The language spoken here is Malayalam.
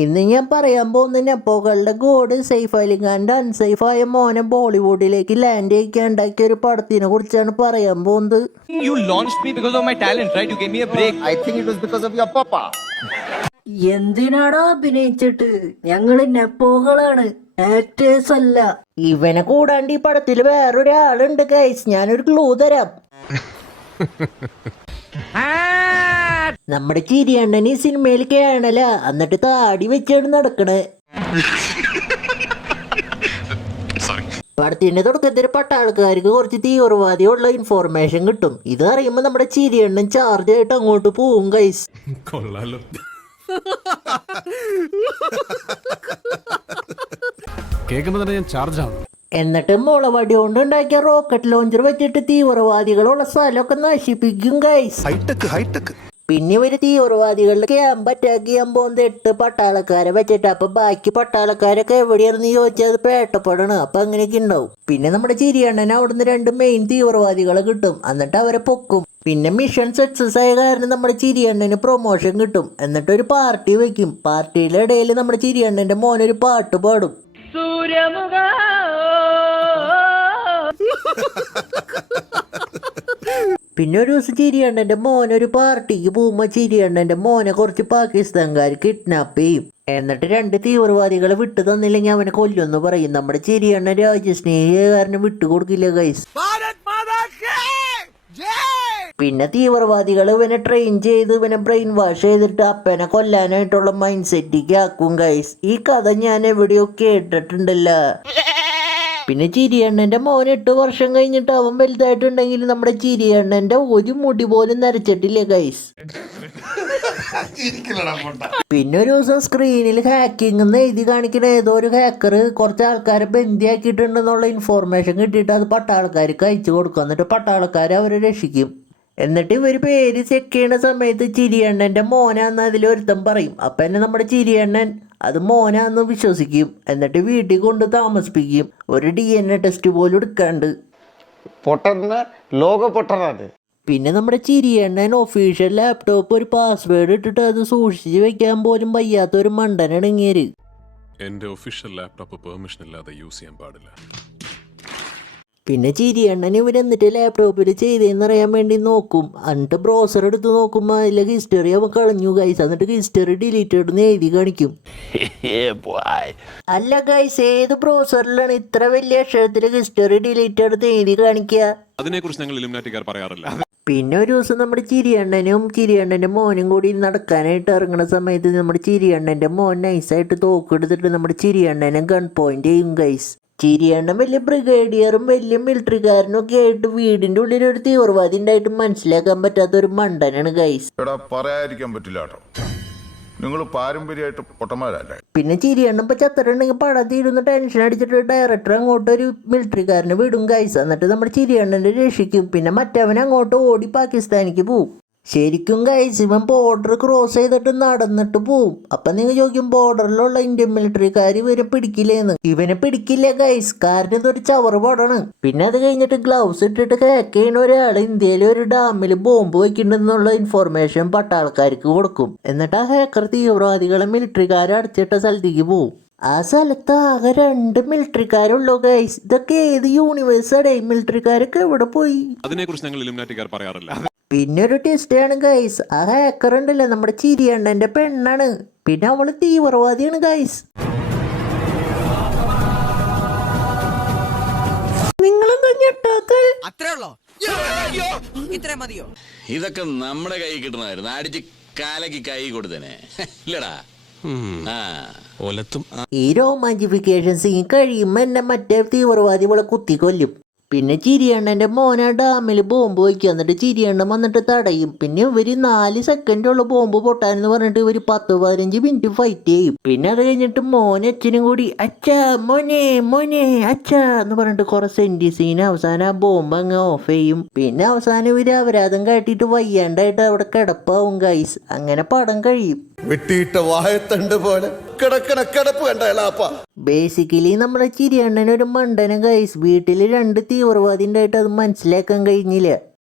ഇന്ന് ഞാൻ പറയാൻ പോകുന്ന നെപ്പോകളുടെ ഗോഡ് സെയ്ഫ് അലി ഖാന്റെ അൺസേഫായ മോനെ ബോളിവുഡിലേക്ക് ലാൻഡ് ചെയ്യിക്കാൻ ഉണ്ടാക്കിയ ഒരു പടത്തിനെ കുറിച്ചാണ് പറയാൻ പോകുന്നത്. You launched me because of my talent, right? You gave me a break. I think it was because of your papa. എന്തിനാടാ അഭിനയിച്ചിട്ട്? ഞങ്ങള് നെപ്പോകളാണ്, ആക്ടേഴ്സ് അല്ല. ഇവനെ കൂടാണ്ട് ഈ പടത്തിൽ വേറൊരാളുണ്ട് ഗൈസ്. ഞാനൊരു ക്ലൂ തരാം. നമ്മുടെ ചിരിയണ്ണൻ ഈ സിനിമയിൽ കേണല എന്നിട്ട് താടി വെച്ചാണ് നടക്കണേ. പടത്തിന്റെ തുടക്കത്തിൽ പട്ടാളക്കാർക്ക് കുറച്ച് തീവ്രവാദിയുള്ള ഇൻഫോർമേഷൻ കിട്ടും. ഇത് അറിയുമ്പോ നമ്മുടെ ചിരിയണ്ണൻ ചാർജ് ആയിട്ട് അങ്ങോട്ട് പോവും ഗൈസ്. എന്നിട്ട് മുളവടി കൊണ്ട് ഉണ്ടാക്കിയ റോക്കറ്റ് ലോഞ്ചർ വെച്ചിട്ട് തീവ്രവാദികളുള്ള സ്ഥലമൊക്കെ നശിപ്പിക്കും ഗൈസ്. പിന്നെ ഇവര് തീവ്രവാദികളുടെ ക്യാമ്പ് അറ്റാക്ക് ചെയ്യാൻ പോകുന്നത് 8 പട്ടാളക്കാരെ വെച്ചിട്ട്. അപ്പൊ ബാക്കി പട്ടാളക്കാരൊക്കെ എവിടെയാണെന്ന് ചോദിച്ചാൽ പേട്ടപ്പെടണം. അപ്പൊ അങ്ങനെയൊക്കെ ഉണ്ടാവും. പിന്നെ നമ്മുടെ ചിരിയണ്ണന് അവിടുന്ന് 2 മെയിൻ തീവ്രവാദികളെ കിട്ടും. എന്നിട്ട് അവരെ പൊക്കും. പിന്നെ മിഷൻ സക്സസ് ആയ കാരണം നമ്മുടെ ചിരിയണ്ണന് പ്രൊമോഷൻ കിട്ടും. എന്നിട്ട് ഒരു പാർട്ടി വെക്കും. പാർട്ടിയുടെ ഇടയിൽ നമ്മുടെ ചിരിയണ്ണന്റെ മോനൊരു പാട്ട് പാടും. പിന്നെ ഒരു ദിവസം ചിരിയണ്ണന്റെ മോനൊരു പാർട്ടിക്ക് പോകുമ്പോ ചിരിയണ്ണന്റെ മോനെ കുറച്ച് പാകിസ്ഥാൻകാർ കിഡ്നാപ്പ് ചെയ്യും. എന്നിട്ട് 2 തീവ്രവാദികളെ വിട്ടു തന്നില്ലെങ്കിൽ അവനെ കൊല്ലുമെന്ന് പറയും. നമ്മുടെ ചിരിയണ്ണൻ രാജ്യസ്നേഹികാരനെ വിട്ടുകൊടുക്കില്ല ഗൈസ്. പിന്നെ തീവ്രവാദികൾ ഇവനെ ട്രെയിൻ ചെയ്ത് ഇവനെ ബ്രെയിൻ വാഷ് ചെയ്തിട്ട് അപ്പനെ കൊല്ലാനായിട്ടുള്ള മൈൻഡ് സെറ്റിക്ക് ആക്കും ഗൈസ്. ഈ കഥ ഞാൻ എവിടെയോ കേട്ടിട്ടുണ്ടല്ലോ. പിന്നെ ചിരിയണ്ണന്റെ മോൻ 8 വർഷം കഴിഞ്ഞിട്ട് അവൻ വലുതായിട്ടുണ്ടെങ്കിൽ നമ്മുടെ ചിരിയണ്ണന്റെ ഒരു മുടി പോലും നരച്ചിട്ടില്ല ഗൈസ്. പിന്നെ ഒരു ദിവസം സ്ക്രീനിൽ ഹാക്കിംഗ് എന്ന് എഴുതി കാണിക്കുന്ന ഏതോ ഒരു ഹാക്കർ കുറച്ച് ആൾക്കാരെ ബന്ദിയാക്കിയിട്ടുണ്ടെന്നുള്ള ഇൻഫോർമേഷൻ കിട്ടിയിട്ട് അത് പട്ടാളക്കാർക്ക് അയച്ചു കൊടുക്കും. എന്നിട്ട് പട്ടാളക്കാർ അവരെ രക്ഷിക്കും. എന്നിട്ട് ഇവർ പേര് ചെക്ക് ചെയ്യുന്ന സമയത്ത് ചിരിയണ്ണന്റെ മോനാന്ന് അതിലൊരുത്തം പറയും. അപ്പം തന്നെ നമ്മുടെ ചിരിയണ്ണൻ അത് മോനാന്ന് വിശ്വസിക്കും. എന്നിട്ട് വീട്ടിൽ കൊണ്ട് താമസിപ്പിക്കും. ഒരു DNA ടെസ്റ്റ് പോലും എടുക്കാണ്ട്. പിന്നെ നമ്മുടെ ചിരിയണ്ണൻ ഒഫീഷ്യൽ ലാപ്ടോപ്പ് ഒരു പാസ്വേഡ് ഇട്ടിട്ട് അത് സൂക്ഷിച്ച് വെക്കാൻ പോലും വയ്യാത്ത ഒരു മണ്ടനാണ് ഇങ്ങേര്. എന്റെ ഒഫീഷ്യൽ ലാപ്ടോപ്പ് പെർമിഷൻ ഇല്ലാതെ യൂസ് ചെയ്യാൻ പാടില്ല. പിന്നെ ചിരിയണ്ണൻ ഇവരെന്നിട്ട് ലാപ്ടോപ്പിൽ ചെയ്തതെന്നറിയാൻ വേണ്ടി നോക്കും. എന്നിട്ട് ബ്രൗസർ എടുത്ത് നോക്കുമ്പോൾ അതിലെ ഹിസ്റ്ററി അവൻ കളഞ്ഞു ഗൈസ്. എന്നിട്ട് ഹിസ്റ്ററി ഡിലീറ്റഡ് എന്ന് എഴുതി കാണിക്കും. അല്ല ഗൈസ്, ഏത് ബ്രൗസറിലാണ് ഇത്ര വലിയ അക്ഷരത്തിൽ ഹിസ്റ്ററി ഡിലീറ്റഡ് എന്ന് എഴുതി കാണിക്കുക? അതിനെക്കുറിച്ച് ഞങ്ങൾ ഇലുമിനാറ്റിക്കാർ പറയാറില്ല. പിന്നെ ഒരു ദിവസം നമ്മുടെ ചിരിയണ്ണനും ചിരിയണ്ണന്റെ മോനും കൂടി നടക്കാനായിട്ട് ഇറങ്ങുന്ന സമയത്ത് നമ്മുടെ ചിരിയണ്ണന്റെ മോൻ നൈസായിട്ട് തോക്കെടുത്തിട്ട് നമ്മുടെ ചിരിയണ്ണനെ ഗൺ പോയിന്റ് ചെയ്യും ഗൈസ്. ചിരിയണ്ണൻ വലിയ ബ്രിഗേഡിയറും വലിയ മിലിറ്ററിക്കാരനും ഒക്കെ ആയിട്ട് വീടിന്റെ ഉള്ളിൽ ഒരു തീവ്രവാദി ഉണ്ടായിട്ട് മനസ്സിലാക്കാൻ പറ്റാത്ത ഒരു മണ്ടനാണ് ഗൈസ്. പറയാതിരിക്കാൻ പറ്റില്ല കേട്ടോ, നിങ്ങൾ പാരമ്പര്യമായിട്ട് പൊട്ടന്മാരല്ലേ. പിന്നെ ചിരിയണ്ണൻ ഇപ്പൊ ചത്തറുണ്ടെങ്കിൽ പടം തീരുന്ന ടെൻഷൻ അടിച്ചിട്ട് ഡയറക്ടർ അങ്ങോട്ട് ഒരു മിലിറ്ററിക്കാരനെ വിടും ഗൈസ്. എന്നിട്ട് നമ്മുടെ ചിരിയണ്ണനെ രക്ഷിക്കും. പിന്നെ മറ്റവൻ അങ്ങോട്ട് ഓടി പാകിസ്ഥാനിക്ക് പോവും. ശരിക്കും ഗൈസ് ഇവൻ ബോർഡർ ക്രോസ് ചെയ്തിട്ട് നടന്നിട്ട് പോവും. അപ്പൊ നിങ്ങൾ ചോദിക്കും ബോർഡറിലുള്ള ഇന്ത്യൻ മിലിറ്ററിക്കാർ ഇവരെ പിടിക്കില്ലേന്ന്. ഇവനെ പിടിക്കില്ല ഗൈസ്, കാരണം ഇതൊരു ചവറ് പടാണ്. പിന്നെ അത് കഴിഞ്ഞിട്ട് ഗ്ലൗസ് ഇട്ടിട്ട് ഹാക്ക് ചെയ്യുന്ന ഒരാൾ ഇന്ത്യയിലെ ഒരു ഡാമിൽ ബോംബ് വയ്ക്കുന്നുണ്ടെന്നുള്ള ഇൻഫോർമേഷൻ പട്ടാൾക്കാർക്ക് കൊടുക്കും. എന്നിട്ട് ആ ഹാക്കർ തീവ്രവാദികളെ മിലിറ്ററിക്കാരെ അടച്ചിട്ട സ്ഥലത്തേക്ക് പോവും. ആ സ്ഥലത്ത് ആകെ 2 മിലിറ്ററിക്കാരുള്ളൂ ഗൈസ്. ഇതൊക്കെ ഏത് യൂണിവേഴ്സാണ്? മിലിറ്ററിക്കാരൊക്കെ എവിടെ പോയി? അതിനെക്കുറിച്ച് ഞങ്ങൾ ഇലുമിനാറ്റിക്കാർ പറയാറില്ല. പിന്നെ ഒരു ടെസ്റ്റാണ് ഗൈസ്. ആ ഹാക്കർ ഉണ്ടല്ലോ നമ്മുടെ ചിരിയണ്ണന്റെ പെണ്ണാണ്. പിന്നെ അവള് തീവ്രവാദിയാണ് ഗൈസ്. നിങ്ങളെന്താ ഞെട്ടാത്ത? ഇതൊക്കെ നമ്മുടെ കൈ കിട്ടണമായിരുന്നു. അടിച്ച് കാലക്ക് കൈ കൊടുത്തേനെ ഇല്ലടാ. ഈ രോമാഞ്ചിഫിക്കേഷൻ സീൻ കഴിയുമ്പോ എന്നെ മറ്റേ തീവ്രവാദി ഇവളെ കുത്തിക്കൊല്ലും. പിന്നെ ചിരിയണ്ണന്റെ മോനെ ഡാമിൽ ബോംബ് വയ്ക്കുക. എന്നിട്ട് ചിരിയണ്ണൻ വന്നിട്ട് തടയും. പിന്നെ ഇവര് 4 സെക്കൻഡുള്ള ബോംബ് പൊട്ടാനെന്ന് പറഞ്ഞിട്ട് ഇവര് 10-15 മിനിറ്റ് ഫൈറ്റ് ചെയ്യും. പിന്നെ അത് കഴിഞ്ഞിട്ട് മോനെ അച്ഛനും കൂടി അച്ഛാ മോനെ മോനെ അച്ഛാ എന്ന് പറഞ്ഞിട്ട് കുറെ സെന്റിസീന് അവസാനം ആ ബോംബ് അങ്ങ് ഓഫ് ചെയ്യും. പിന്നെ അവസാനം ഇവര് അപരാധം കാട്ടിയിട്ട് വയ്യാണ്ടായിട്ട് അവിടെ കിടപ്പാവും ഗൈസ്. അങ്ങനെ പടം കഴിയും. വെട്ടിയിട്ട വായത്തണ്ട് പോലെ കിടപ്പ് കണ്ടപ്പ. ബേസിക്കലി നമ്മുടെ ചിരിയണ്ണൻ ഒരു മണ്ടന ഗൈസ്. വീട്ടിൽ 2 തീവ്രവാദി ഉണ്ടായിട്ട് അത് മനസ്സിലാക്കാൻ കഴിഞ്ഞില്ല.